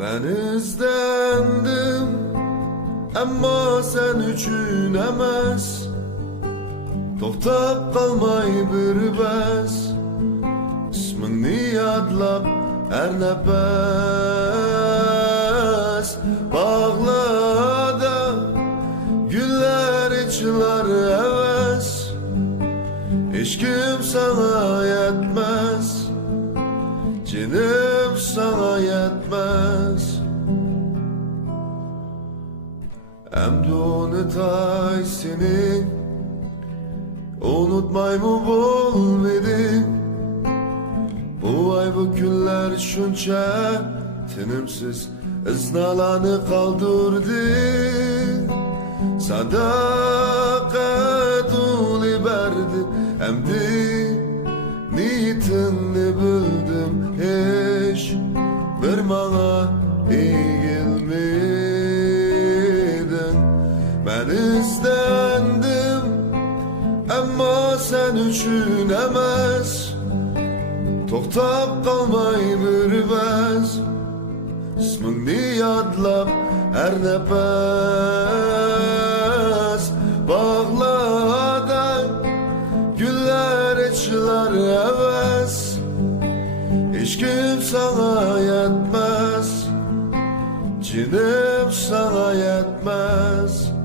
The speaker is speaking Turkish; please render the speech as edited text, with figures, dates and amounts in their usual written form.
Ben izlendim ama sen üçün emas. To'xtab qalmay bir bas, ismingni yodlab her nefes. Bağlada güller içilar heves, hiç kim sana yetmez, cinim sana yetmez. Emdi unutay seni, unutmay mı bolmadım. Bu ay bu günler şunca tinimsiz iznalarını kaldırdı. Sadakat uli verdi, emdi niyetini bildim. Hiç bir bana iyi gelmedin. Ben istendim ama sen üçün emas. To'xtab qalmay bir bas, ismingni yodlab her nefes. Bağlarda güller içilar heves, hiç kim sana yetmez, cinim sana yetmez.